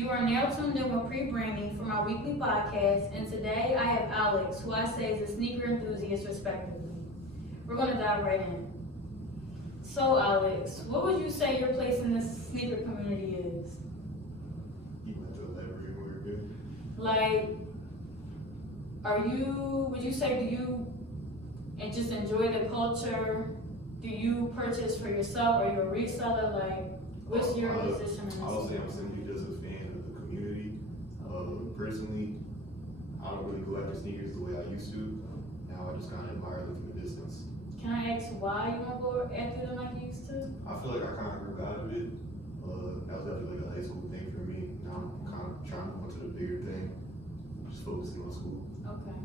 You are now tuned in with Pre-Branding for my weekly podcast, and today I have Alex, who I say is a sneaker enthusiast respectively. We're going to dive right in. So Alex, what would you say your place in this sneaker community is? You went to a library where good. Like, would you say, do you and just enjoy the culture? Do you purchase for yourself? Are you a reseller? Like, what's your position in this? I would say I'm simply just a fan of the community. Personally, I don't really go after sneakers the way I used to. Now I just kind of admire them from a distance. Can I ask why you don't go after them like you used to? I feel like I kind of grew out of it. That was definitely like a high school thing for me. Now I'm kind of trying to go into the bigger thing, just focusing on school. Okay.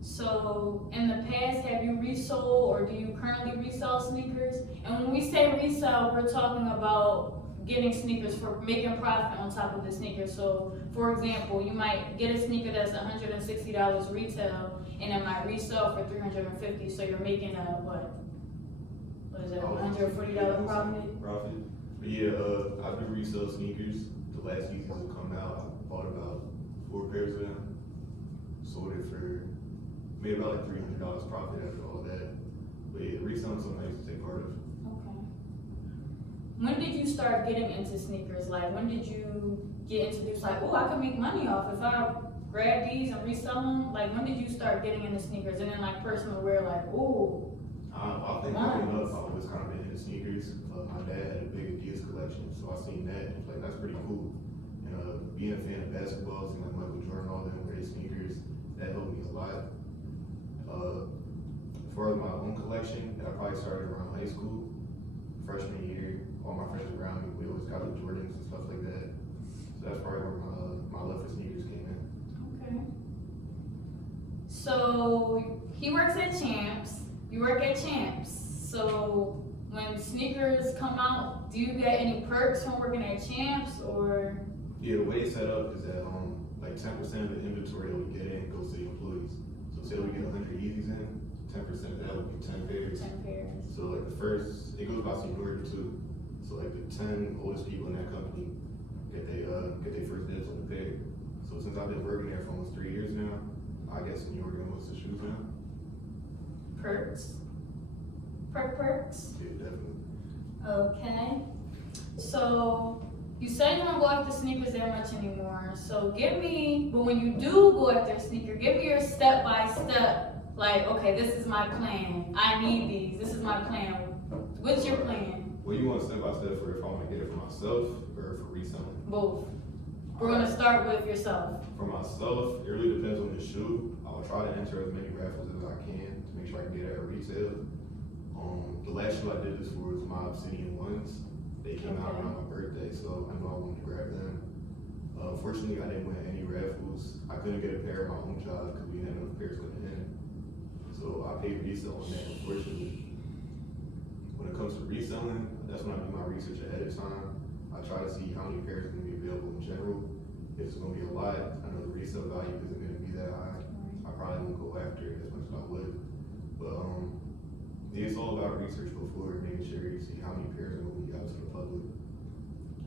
So, in the past, have you resold or do you currently resell sneakers? And when we say resell, we're talking about getting sneakers for making profit on top of the sneaker. So, for example, you might get a sneaker that's $160 retail and it might resell for $350. So you're making a what? What is that? $140 profit? But yeah, I do resell sneakers. The last Yeezys have come out. I bought about 4 pairs of them. Sold it for, made about like $300 profit after all that. But yeah, reselling something I used to take part of. Okay. When did you start getting into sneakers? Like, when did you get introduced? Like, oh, I can make money off if I grab these and resell them. Like, when did you start getting into sneakers? And then like personal wear, like, oh. I think growing up, I've always kind of been into sneakers. My dad had a big Adidas collection, so I seen that and was like, that's pretty cool. And being a fan of basketball, seeing like Michael Jordan, all them wear sneakers, that helped me a lot. As far as my own collection, I probably started around high school, freshman year. All my friends around me, we always got the Jordans and stuff like that. So that's probably where my love for sneakers came in. Okay. So he works at Champs. You work at Champs. So when sneakers come out, do you get any perks from working at Champs or? Yeah, the way it's set up is that like 10% of the inventory that we get in goes to the employees. So say we get 100 Yeezys in, 10% of that would be 10 pairs. 10 pairs. So like it goes by seniority too. So like the 10 oldest people in that company get their first dibs on the pair. So since I've been working there for almost 3 years now, I guess seniority almost the shoes now. Perks. Perks. Yeah, definitely. Okay. So you said you don't go after sneakers that much anymore. So but when you do go after a sneaker, give me your step by step. Like, okay, this is my plan. I need these. This is my plan. What's your plan? What you want step by step for if I want to get it for myself or for reselling? Both. We're going to start with yourself. For myself, it really depends on the shoe. I'll try to enter as many raffles as I can to make sure I can get it at retail. The last shoe I did this for was my Obsidian ones. They came out around my birthday, so I knew I wanted to grab them. Unfortunately, I didn't win any raffles. I couldn't get a pair of my own job because we didn't have enough pairs coming in. So I paid resale on that, unfortunately. When it comes to reselling, that's when I do my research ahead of time. I try to see how many pairs are going to be available in general. If it's going to be a lot, I know the resale value isn't going to be that high. I probably won't go after it as much as I would. But yeah, it's all about research before making sure you see how many pairs are going to be out to the public.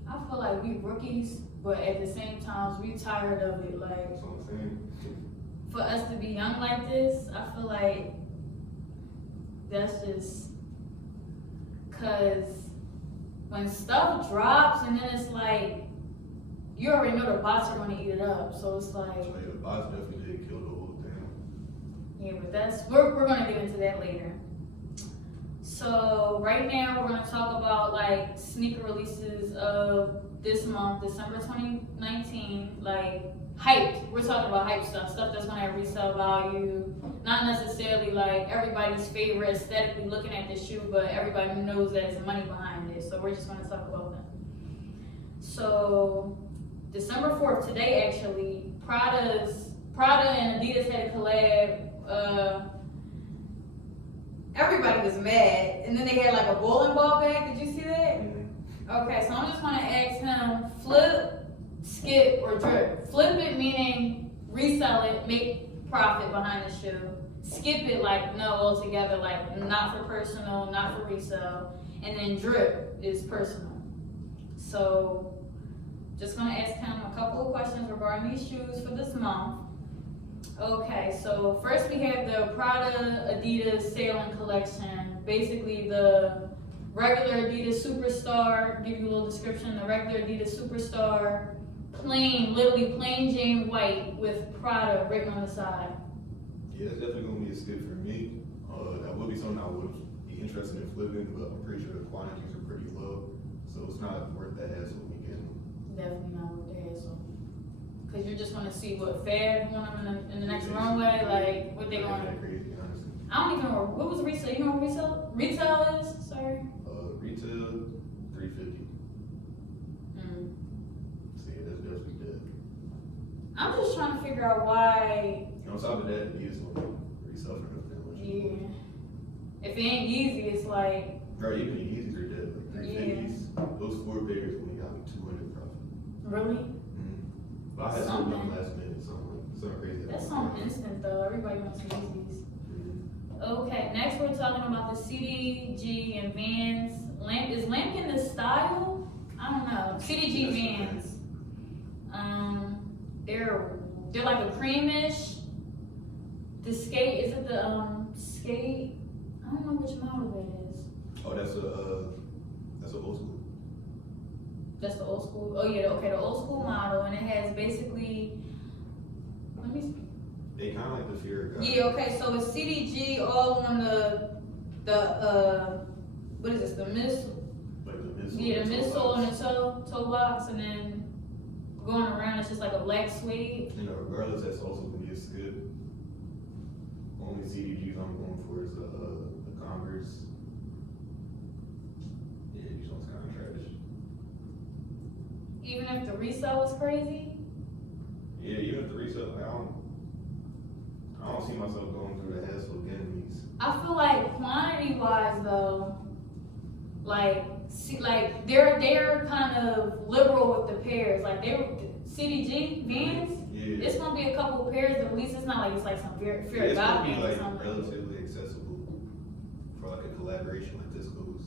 I feel like we rookies, but at the same time, we tired of it. Like, That's what I'm saying. for us to be young like this, I feel like that's just because when stuff drops and then it's like, you already know the bots are going to eat it up. So it's like, So yeah, the bots definitely did kill the whole thing. yeah, but we're going to get into that later. So right now we're going to talk about like sneaker releases of this month, December 2019, like hyped. We're talking about hype stuff that's going to have resale value. Not necessarily like everybody's favorite aesthetically looking at the shoe, but everybody knows that there's money behind it. So we're just going to talk about that. So December 4th, today actually, Prada and Adidas had a collab. Everybody was mad, and then they had like a bowling ball bag. Did you see that? Mm-hmm. Okay, so I'm just gonna ask him: flip, skip, or drip. Flip it meaning resell it, make profit behind the shoe. Skip it like no altogether, like not for personal, not for resale. And then drip is personal. So Just gonna ask him a couple of questions regarding these shoes for this month. Okay, so first we have the Prada Adidas Sailing Collection. Basically the regular Adidas Superstar, give you a little description, the regular Adidas Superstar, plain, literally plain Jane white with Prada written on the side. Yeah, it's definitely gonna be a skip for me. That would be something I would be interested in flipping, but I'm pretty sure the quantities are pretty low, so it's not worth that hassle weekend. Definitely not with the hassle. Cause you're just gonna see what Fab want them in the next runway, like what they Not going. that crazy, honestly. I don't even know what was resale. You know what retail is? Sorry. Retail, $350. So yeah, that's definitely dead. I'm just trying to figure out why. And on top of that, Adidas will resell for nothing. Yeah. If it ain't Yeezy, it's like. Bro, even the Yeezys are dead. Like 350s. Those 4 pairs only got me 200 profit. Really? But I had some last minute, something crazy. That's something instant though. Everybody wants Yeezys. Okay, next we're talking about the CDG and Vans. Is Lampkin the style? I don't know. CDG Vans. They're like a creamish. The skate, is it the skate? I don't know which model that is. Oh, that's an old school. That's the old school. Oh yeah, okay, the old school model, and it has basically. Let me see. They kind of like the Fear guy. Yeah, okay, so it's CDG all on the what is this? The Like the midsole. yeah, the midsole and the toe box, and then going around it's just like a black suede. You know, regardless, that's also gonna be a skip. Only CDGs I'm going for is the Converse. Yeah, these ones kind of trash. Even if the resale was crazy. Yeah, even if the resale, like, I don't see myself going through the hassle of getting these. I feel like quantity wise though, like they're kind of liberal with the pairs. Like CDG Vans, Yeah. it's gonna be a couple of pairs, but at least it's not like it's like some fear It's God gonna be Vans or like something. relatively accessible for like a collaboration like this goes.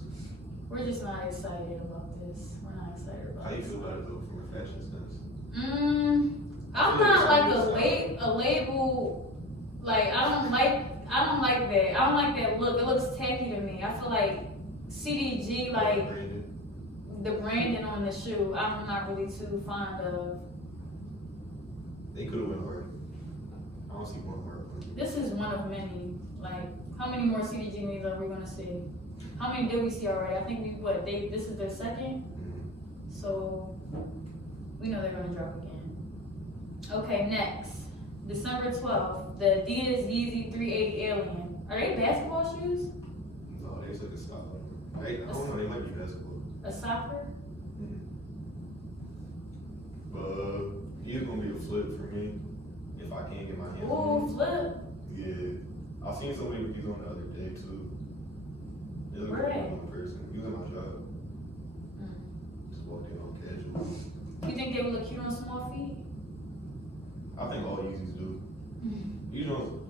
We're just not excited about this. We're not excited about How you this. feel about it though from a fashion stance? I'm not like a label. Like I don't like that. I don't like that look. It looks tacky to me. I feel like CDG, like the branding on the shoe, I'm not really too fond of. They could have went hard. I don't see one hard one. This is one of many. Like, how many more CDG needs are we gonna see? How many did we see already? I think this is their second. So we know they're gonna drop again. Okay, next. December 12th, the Adidas Yeezy 380 Alien. Are they basketball shoes? No, they took a stop. I don't know, they might be basketball. A soccer? But he's gonna be a flip for me if I can't get my hands Ooh, on flip. these. Yeah. I seen somebody with these on the other day too. They look Where like they? one person. He was at my job. Just walked in on casual. You think they would look cute on small feet? I think all Yeezys do. You know,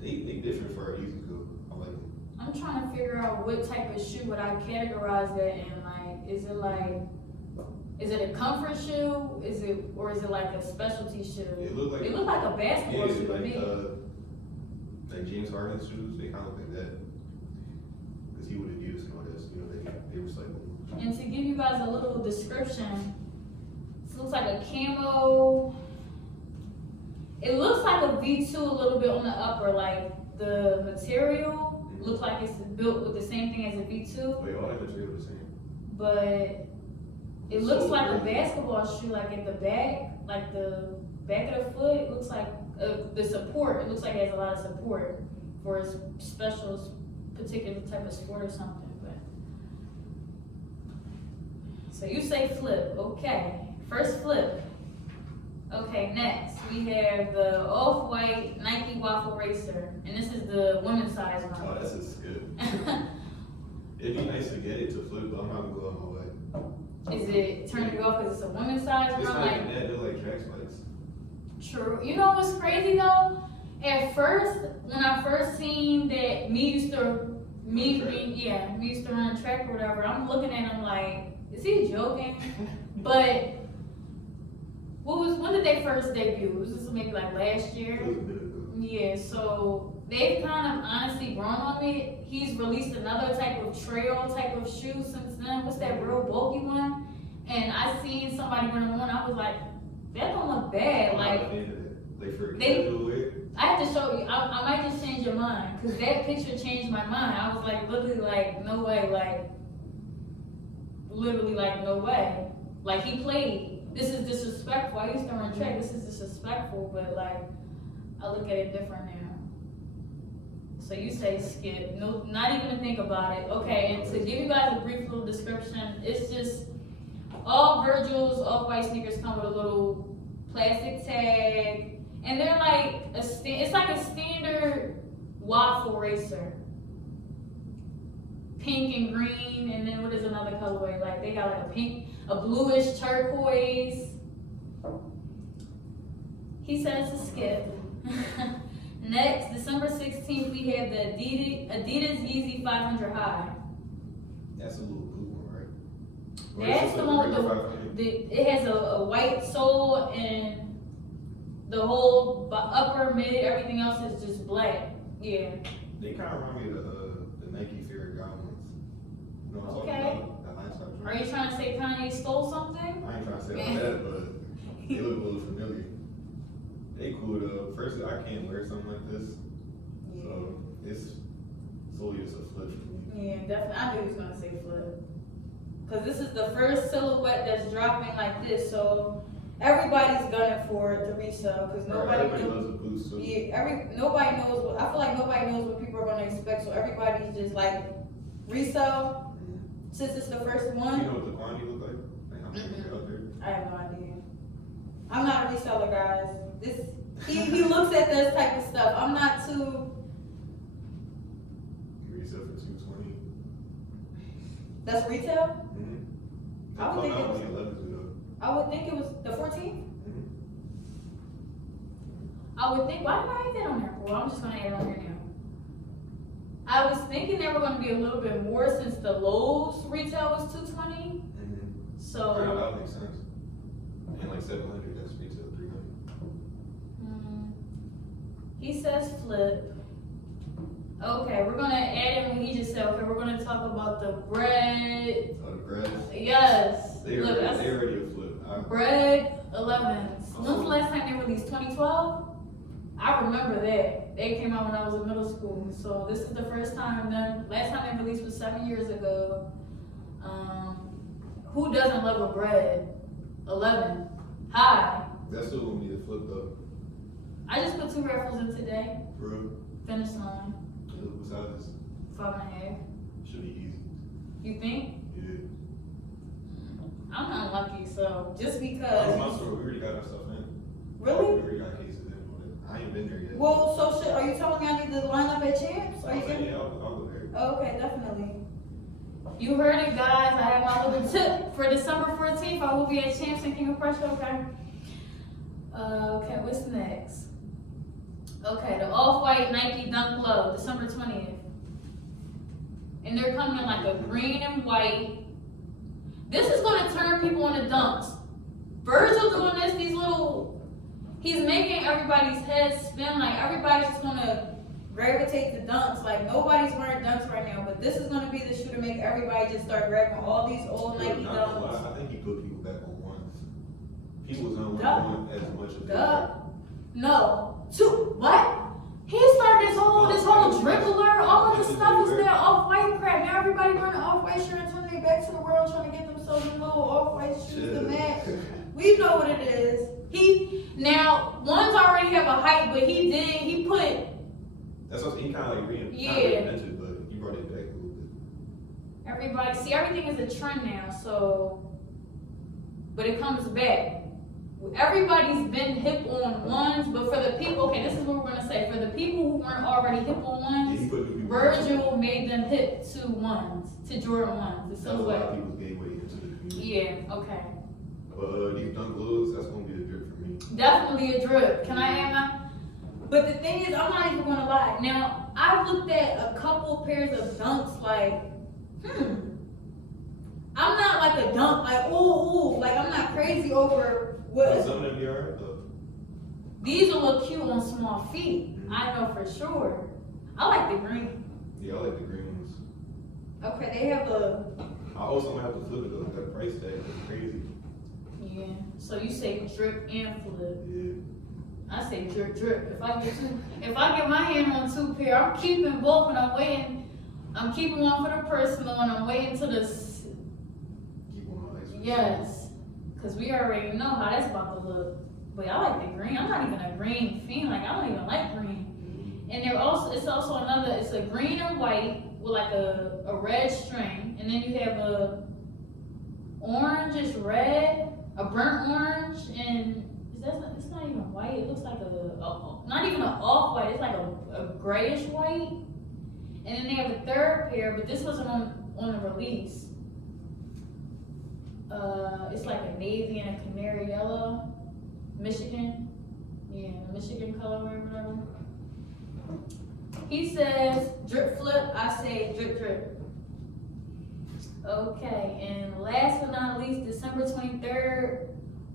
they different for our Yeezys though. I like them. I'm trying to figure out what type of shoe would I categorize that in. Like, is it a comfort shoe? Is it like a specialty shoe? It look like a basketball shoe to me. Like James Harden's shoes, they kind of look like that. Cause he would have used and all this, you know, they recycle them. And to give you guys a little description, it looks like a camo. It looks like a V2 a little bit on the upper, like the material looks like it's built with the same thing as a V2, Wait, all that material the same. but it looks like a basketball shoe, like at the back, like the back of the foot, it looks like the support, it looks like it has a lot of support for a special particular type of sport or something, but. So you say flip, okay. First flip. Okay, next we have the off-white Nike Waffle Racer, and this is the women's size one. Oh, that's a skip. It'd be nice to get it to flip, but I'm not gonna go on my way. Is it turning you off because it's a women's size It's run? not Like, even that, they're like track spikes. true. You know what's crazy though? At first, when I first seen that me used to run track or whatever, I'm looking at him like, is he joking? But when did they first debut? Was this maybe like last year? It was a minute ago. Yeah, so they've kind of honestly grown on me. He's released another type of trail type of shoe since then. What's that real bulky one? And I seen somebody wearing one. I was like, that don't look bad. I'm not Like a fan of that. Like for they- casual wear. I have to show you. I might just change your mind because that picture changed my mind. I was like, literally, like no way, like literally, like no way. Like he played. This is disrespectful. I used to run track. This is disrespectful, but like I look at it different now. So you say skip. No, not even to think about it. Okay, and to give you guys a brief little description, it's just all Virgil's off-white sneakers come with a little plastic tag, and they're like it's like a standard waffle racer. Pink and green, and then what is another colorway? Like they got like a pink, a bluish turquoise. He says to skip. Next, December 16th, we have the Adidas Yeezy 500 High. That's a little blue one, right? Or That's is this the a one with regular 500? it has a white sole, and the whole upper, mid, everything else is just black. Yeah. They kind of remind me of the Nike Fear God ones. You know what I'm Okay. talking about? That lifestyle joint. Are you trying to say Kanye stole something? I ain't trying to say all that, but they look a little familiar. They cool though. First, I can't wear something like this, so it's solely just a flip for me. Yeah, definitely. I knew he was gonna say flip. Cause this is the first silhouette that's dropping like this, so everybody's gunning for it to resell. Cause nobody Everybody loves a boost, so nobody knows what I feel like nobody knows what people are gonna expect. So everybody's just like resell since it's the first you one. know what the quantity look like? Like how many are out there? I have no idea. I'm not a reseller, guys. He looks at this type of stuff. I'm not too. You resell for $220. That's retail. Mm-hmm. I would think it was- 11 though. I would think it was the 14th. Mm-hmm. I would think. Why did I have that on there for? I'm just gonna add it on here now. I was thinking they were gonna be a little bit more since the Lowe's retail was $220. Mm-hmm. So. Right, that would make sense. And like 700, that's retail 300. He says flip. Okay, we're gonna add in what he just said. Okay, we're gonna talk about the bread. Oh, the bread. Yes. They Look, already, that's they already a flip. bread 11s. When's the last time they released? 2012? I remember that. They came out when I was in middle school. So this is the first time then. Last time they released was 7 years ago. Who doesn't love a bread? 11. High. That's still gonna be a flip though. I just put 2 raffles in today. For real. Finish line. Besides this, 5.5. should be easy. You think? Yeah. I'm not lucky, so just Oh, because. my store, we already got our stuff in. We Really? already got cases in on it. I ain't been there yet. Well, so are you telling me I need to line up at Champs? Are you Okay, giving? yeah, I'll go there. Oh, okay, definitely. You heard it, guys. I have my little tip for December 14th. I will be at Champs and King of Prussia. Okay. Okay, what's next? Okay, the off-white Nike Dunk Low, December 20th. And they're coming in like a green and white. This is gonna turn people into dunks. Virgil doing this, he's making everybody's head spin. Like everybody's just gonna gravitate to dunks. Like nobody's wearing dunks right now, but this is gonna be the shoe to make everybody just start grabbing all these old Nike Not gonna dunks. lie, I think he put people back on ones. People was on Duh. one as much as Duh. No. Two. What? He started this whole dribbler, all of this stuff is there, off-white crap. Now everybody wearing off-white shirt and turning their back to the world trying to get themselves a little off-white shoes to match. We know what it is. Now, ones already have a height, but he put, That's what he kind of like Yeah. reinvented, but he brought it back a little bit. everybody, see, everything is a trend now, so, but it comes back. Everybody's been hip on ones, but for the people, okay, this is what we're gonna say. For the people who weren't already hip on Yeah, he ones, put new people back. Virgil made them hip to ones, to Jordan ones, the That was a lot of silhouette. people's gateway into the community. Yeah, okay. But these dunk lows, that's gonna be the drip for me. Definitely a drip. Can I add my? But the thing is, I'm not even gonna lie. Now, I've looked at a couple pairs of dunks like, I'm not like a dunk, like, ooh, like I'm not crazy over What? Some of them be alright though. These will look cute on small feet. I know for sure. I like the green. Yeah, I like the green ones. Okay, they have a. I also might have to flip it though. That price tag is crazy. Yeah. So you say drip and flip. Yeah. I say drip drip. If I get my hand on two pair, I'm keeping both and I'm waiting. I'm keeping one for the personal and I'm waiting to this. Keep on ice. Yes. Cause we already know how that's about to look. But I like the green. I'm not even a green fiend. Like I don't even like green. And it's also another, it's a green and white with like a red string. And then you have a orange-ish red, a burnt orange, and it's not even white. It looks like not even an off-white, it's like a grayish white. And then they have a third pair, but this wasn't on the release. It's like a navy and a canary yellow. Michigan. Yeah, Michigan colorway or whatever. He says drip flip, I say drip drip. Okay, and last but not least, December 23rd,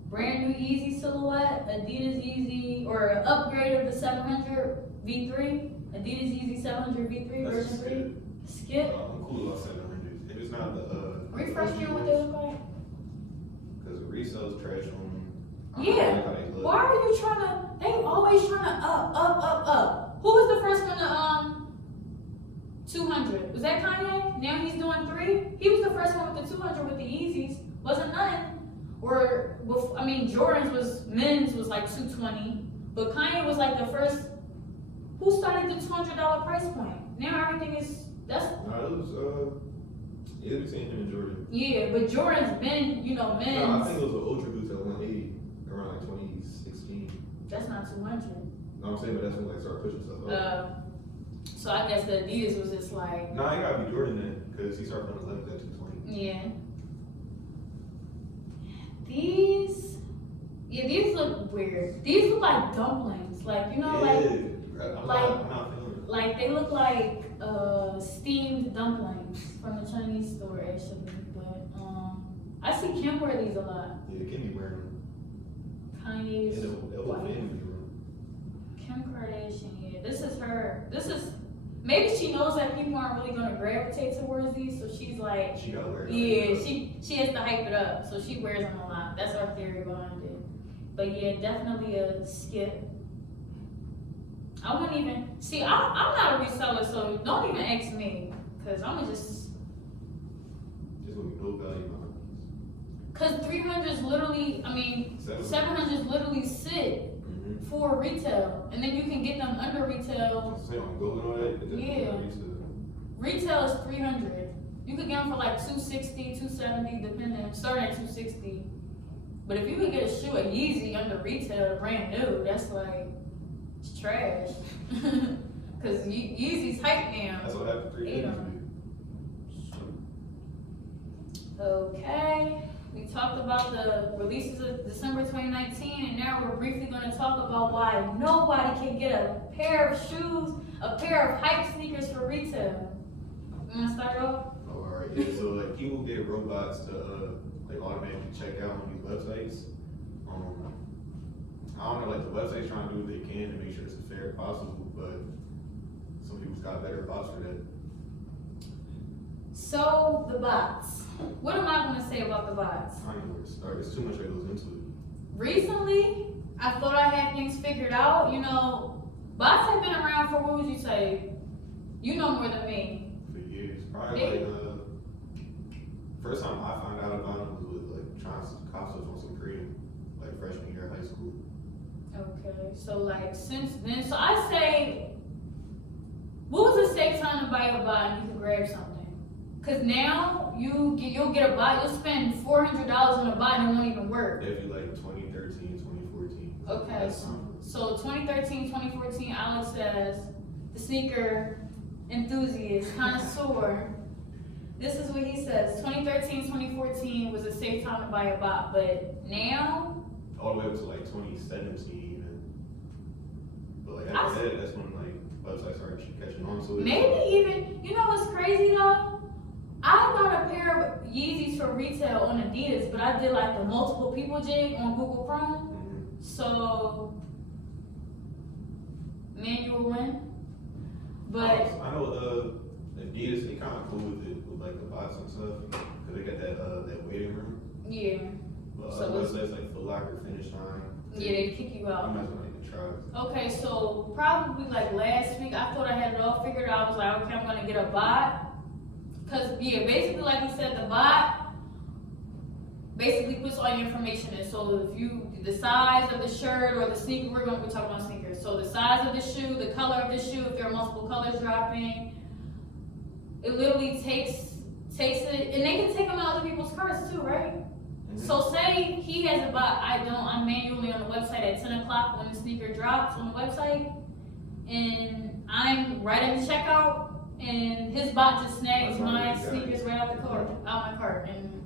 brand new Yeezy silhouette, Adidas Yeezy, or an upgrade of the 700 V3, Adidas Yeezy 700 V3 That's version 3. Skip. I'm cool about 700. If it's not the Refresh me on what they look like. Because the resale's trash on them. Yeah. I like how they look. Why are you trying to? They always trying to up. Who was the first one to 200? Was that Kanye? Now he's doing 3. He was the first one with the 200 with the Yeezys. Wasn't none. Or Jordan's men's was like 220, but Kanye was like the first. Who started the $200 price point? Now everything is that's. No, it was between him and Jordan. Yeah, but Jordan's men's. No, I think it was an Ultra Boost at 180 around like 2016. That's not 200. No, I'm saying, but that's when like started pushing stuff up. So I guess the Adidas was just like. No, it gotta be Jordan then, because he started putting 11 at 220. Yeah. These look weird. These look like dumplings. Like, you know, I'm not feeling it. like they look like steamed dumplings from the Chinese store actually. But I see Kim wear these a lot. Yeah, Kim be wearing them. Kanye's It'll wife. fit in you. Kim Kardashian, yeah. This is her. Maybe she knows that people aren't really gonna gravitate towards these, so she's like, She gotta wear it. yeah, she has to hype it up, so she wears them a lot. That's our theory behind it. But yeah, definitely a skip. I wouldn't even see. I'm not a reseller, so don't even ask me, cause I'm gonna just. This will be no value behind Cause 300s literally, 700s literally sit for retail, and then you can get them under retail. Say on Gold and all that. Yeah. Retail is 300. You could get them for like 260, 270, depending. Starting at 260. But if you could get a shoe, a Yeezy under retail, brand new, that's like it's trash. Cause Yeezy's hype now. That's what happened 3 years ago. Okay. We talked about the releases of December 2019, and now we're briefly going to talk about why nobody can get a pair of shoes, a pair of hype sneakers for retail. You want to start off? Oh, alright. Yeah, so like people get robots to like automatically check out on these websites. I don't know, like the website's trying to do what they can to make sure it's as fair as possible, but some people's got better bots for that. So, the bots. What am I going to say about the bots? I don't know where to start. There's too much that goes into it. Recently, I thought I had things figured out. You know, bots have been around for, what would you say? You know more than me. For years. Probably first time I found out about them was with like trying to cop stuff on some cream, like freshman year of high school. Okay, so like since then, so I say, what was a safe time to buy a bot and you can grab something? Cause now you'll get a bot, you'll spend $400 on a bot and it won't even work. If you like 2013, 2014. Okay, so 2013, 2014, Alex says, the sneaker enthusiast, connoisseur. This is what he says, 2013, 2014 was a safe time to buy a bot, but now? All the way up to like 2017 even. But like after that, that's when like websites started catching on to it. Maybe even, you know what's crazy though? I got a pair of Yeezys for retail on Adidas, but I did like the multiple people jig on Google Chrome. Mhm. So, manual win. But I know Adidas, they kind of cool with it, with like the bots and stuff, cause they got that waiting room. yeah, But So other it's- websites like Foot Locker, Finish Line. yeah, they kick you I out. might as well even try it. Okay, so probably like last week, I thought I had it all figured out. I was like, okay, I'm gonna get a bot. Cause yeah, basically like you said, the bot basically puts all your information in. So if you, the size of the shirt or the sneaker, we're talking about sneakers. So the size of the shoe, the color of the shoe, if there are multiple colors dropping, it literally takes it, and they can take them out of other people's carts too, right? So say he has a bot, I'm manually on the website at 10 o'clock when the sneaker drops on the website, and I'm right at the checkout, and his bot just snags That's my already got sneakers right out my cart, and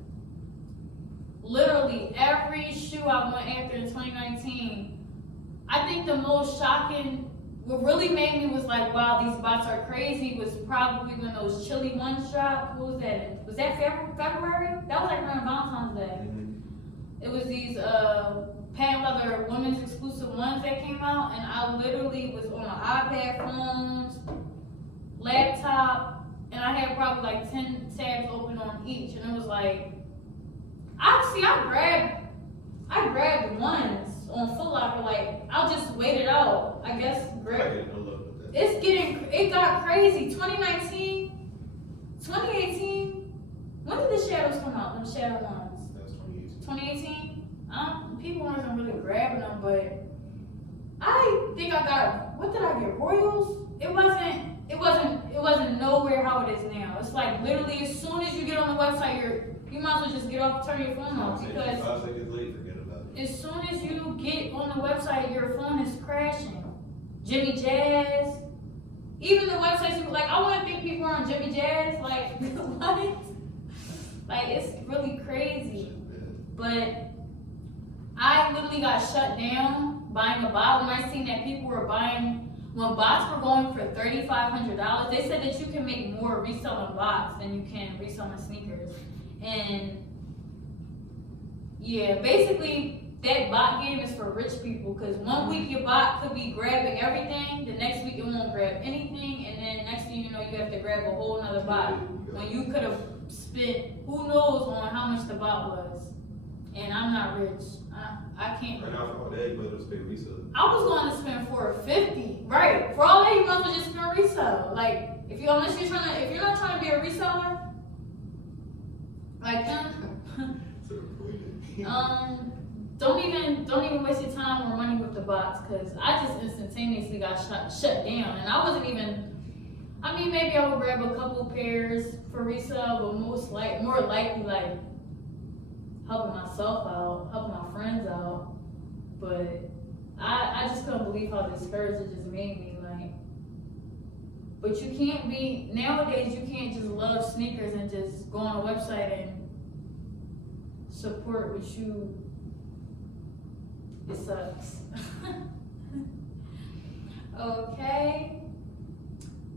literally every shoe I went after in 2019, I think the most shocking, what really made me was like, wow, these bots are crazy, was probably when those chilly ones dropped. What was that? Was that February? That was like around Valentine's Day. Mhm. It was these patent leather women's exclusive ones that came out, and I literally was on my iPad, phones, laptop, and I had probably like 10 tabs open on each, and it was like, I grabbed ones on Foot Locker, like I'll just wait it out. I guess I grab. get no love with that. It got crazy. 2019, 2018. When did the shadows come out? The shadow ones. That's 2018. 2018. People weren't really grabbing them, but I think I got. What did I get? Royals. It wasn't nowhere how it is now. It's like literally as soon as you get on the website, you might as well just get off, turn your phone off, because 5 seconds late, forget about it. as soon as you get on the website, your phone is crashing. Jimmy Jazz, even the websites, like I want to think people are on Jimmy Jazz, like what? Like it's really crazy. But I literally got shut down buying a bot when I seen that people were buying, when bots were going for $3,500. They said that you can make more reselling bots than you can reselling sneakers. And yeah, basically that bot game is for rich people, because one week your bot could be grabbing everything, the next week it won't grab anything, and then next thing you know you have to grab a whole nother bot when you could have spent who knows on how much the bot was. And I'm not rich. I can't. Right now, for all that, you better just pay resale. I was going to spend $450, right? For all that, you might as well just spend resale. Like, if you're not trying to be a reseller, like, don't even waste your time or money with the bots, because I just instantaneously got shut down, and I wasn't even. I mean, maybe I would grab a couple pairs for resale, but more likely, like, helping myself out, helping my friends out. But I just couldn't believe how discouraged it just made me. Like, but you can't be, nowadays you can't just love sneakers and just go on a website and support what you, it sucks. Okay,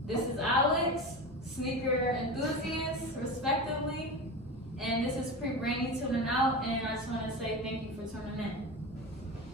this is Alex, sneaker enthusiast, respectively. And this is Pre-Brainy tuning out, and I just want to say thank you for tuning in.